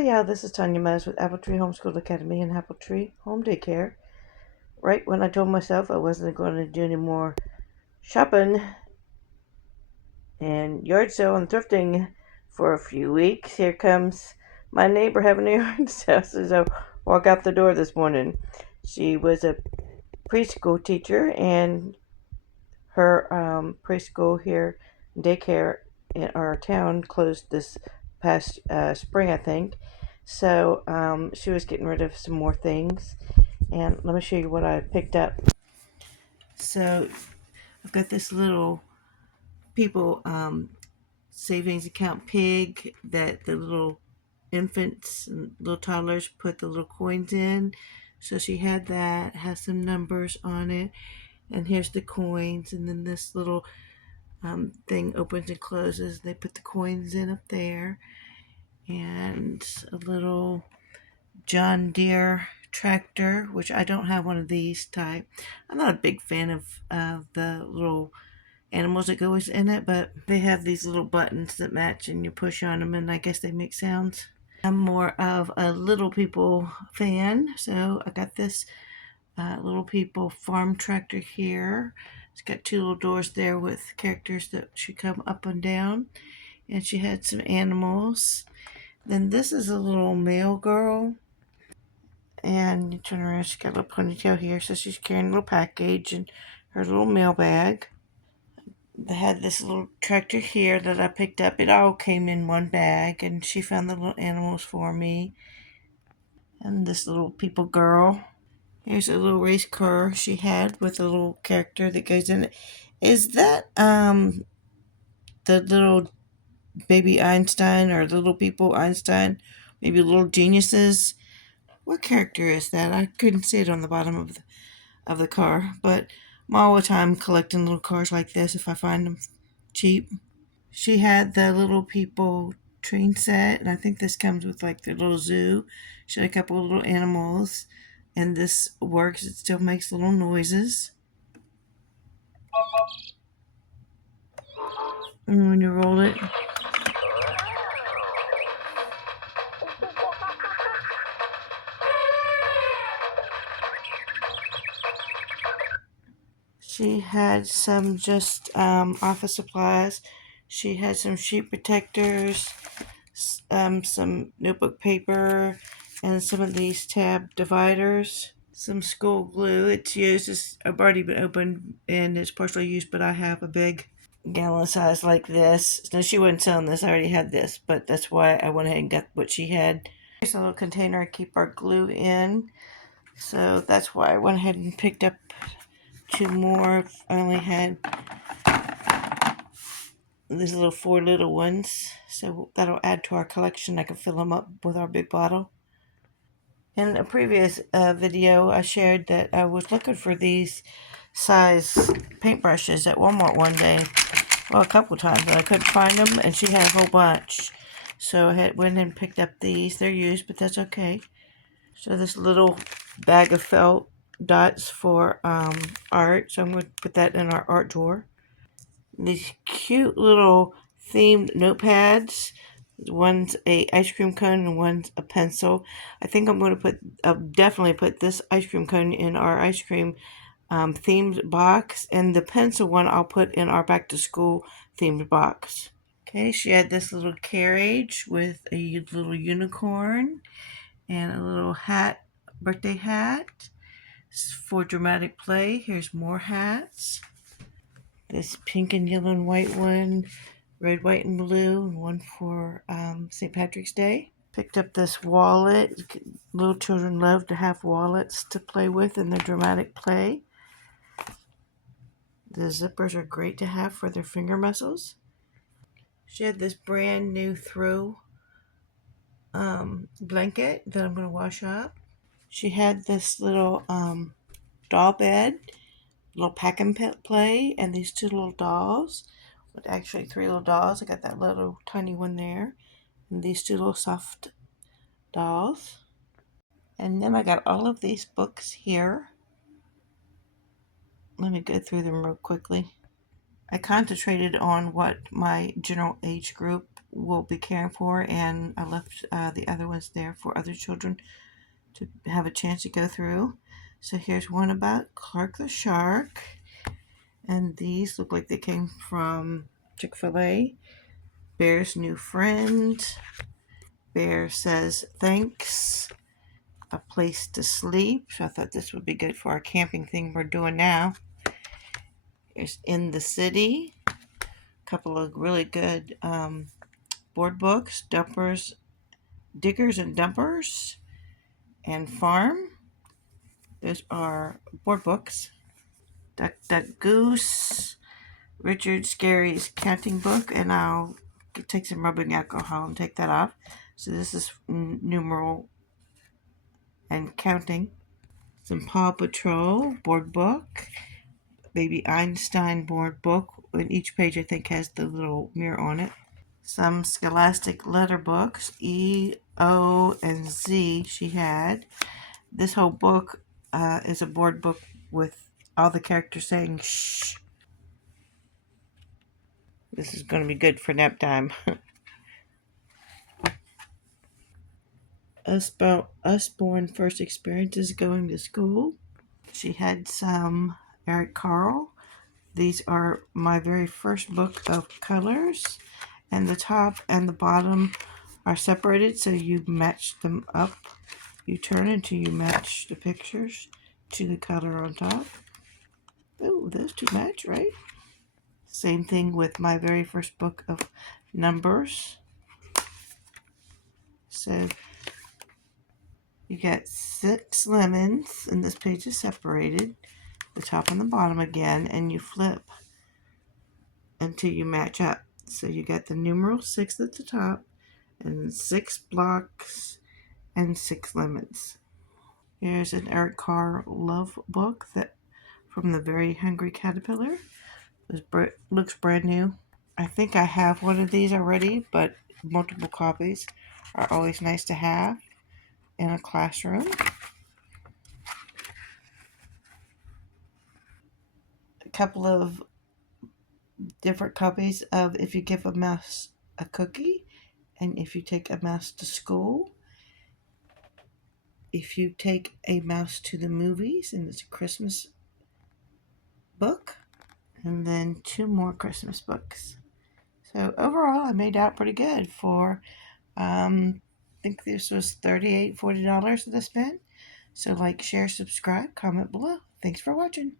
Hi, this is Tanya Mez with Apple Tree Homeschool Academy and Apple Tree Home Daycare. Right when I told myself I wasn't going to do any more shopping and yard sale and thrifting for a few weeks, here comes my neighbor having a yard sale. So I walk out the door this morning. She was a preschool teacher, and her preschool here, daycare in our town, closed this past spring, I think. So she was getting rid of some more things, and let me show you what I picked up. So I've got this little people savings account pig that the little infants and little toddlers put the little coins in. So she had that, has some numbers on it, and here's the coins, and then this little thing opens and closes. They put the coins in up there, and a little John Deere tractor, which I don't have one of these type. I'm not a big fan of the little animals that goes in it, but they have these little buttons that match, and you push on them, and I guess they make sounds. I'm more of a Little People fan, so I got this Little People farm tractor here. It's got two little doors there with characters that should come up and down, and she had some animals. Then this is a little male girl, and you turn around, she's got a little ponytail here, so she's carrying a little package and her little mail bag. They had this little tractor here that I picked up. It all came in one bag, and she found the little animals for me. And this little people girl. Here's a little race car she had with a little character that goes in it. Is that the little baby Einstein or little people Einstein? Maybe little geniuses? What character is that? I couldn't see it on the bottom of the car, but I'm all the time collecting little cars like this if I find them cheap. She had the little people train set, and I think this comes with like the little zoo. She had a couple of little animals, and this works. It still makes little noises. And when you roll it, she had some just office supplies. She had some sheet protectors, some notebook paper, and some of these tab dividers. Some school glue. It's used. I've already been opened and it's partially used, but I have a big gallon size like this. No, she wasn't selling this. I already had this, but that's why I went ahead and got what she had. Here's a little container I keep our glue in. So that's why I went ahead and picked up two more. I only had these little four little ones. So that'll add to our collection. I can fill them up with our big bottle. In a previous video, I shared that I was looking for these size paintbrushes at Walmart one day. Well, a couple times, but I couldn't find them, and she had a whole bunch. So I went and picked up these. They're used, but that's okay. So this little bag of felt dots for art. So I'm going to put that in our art drawer. These cute little themed notepads. One's a ice cream cone and one's a pencil. I think I'm going to I'll definitely put this ice cream cone in our ice cream themed box, and the pencil one I'll put in our back to school themed box. Okay, she had this little carriage with a little unicorn and a little hat, birthday hat for dramatic play. Here's more hats. This pink and yellow and white one, red, white, and blue, and one for St. Patrick's Day. Picked up this wallet. Little children love to have wallets to play with in their dramatic play. The zippers are great to have for their finger muscles. She had this brand new throw blanket that I'm going to wash up. She had this little doll bed, little pack and play, and these two little dolls. With actually three little dolls. I got that little tiny one there, and these two little soft dolls. And then I got all of these books here. Let me go through them real quickly. I concentrated on what my general age group will be caring for, and I left the other ones there for other children to have a chance to go through. So here's one about Clark the Shark, and these look like they came from Chick-fil-A. Bear's new friend. Bear says thanks. A place to sleep. So I thought this would be good for our camping thing we're doing now. Here's In the City. A couple of really good board books. Diggers and Dumpers, and Farm. Those are board books. Duck Duck Goose. Richard Scarry's counting book, and I'll take some rubbing alcohol and take that off. So this is numeral and counting. Some Paw Patrol board book. Baby Einstein board book. And each page I think has the little mirror on it. Some Scholastic letter books. E, O, and Z she had. This whole book is a board book with all the characters saying shh. This is going to be good for nap time. Usborne first experiences going to school. She had some Eric Carle. These are my very first book of colors, and the top and the bottom are separated, so you match them up. You turn until you match the pictures to the color on top. Oh, those two match, right? Same thing with my very first book of numbers. So you get 6 lemons, and this page is separated, the top and the bottom again, and you flip until you match up. So you get the numeral 6 at the top, and 6 blocks, and 6 lemons. Here's an Eric Carr love book that from the Very Hungry Caterpillar. This looks brand new. I think I have one of these already, but multiple copies are always nice to have in a classroom. A couple of different copies of If You Give a Mouse a Cookie and If You Take a Mouse to School. If You Take a Mouse to the Movies, and it's a Christmas book. And then 2 more Christmas books. So overall, I made out pretty good for, I think this was $38, $40 that I spent. So like, share, subscribe, comment below. Thanks for watching.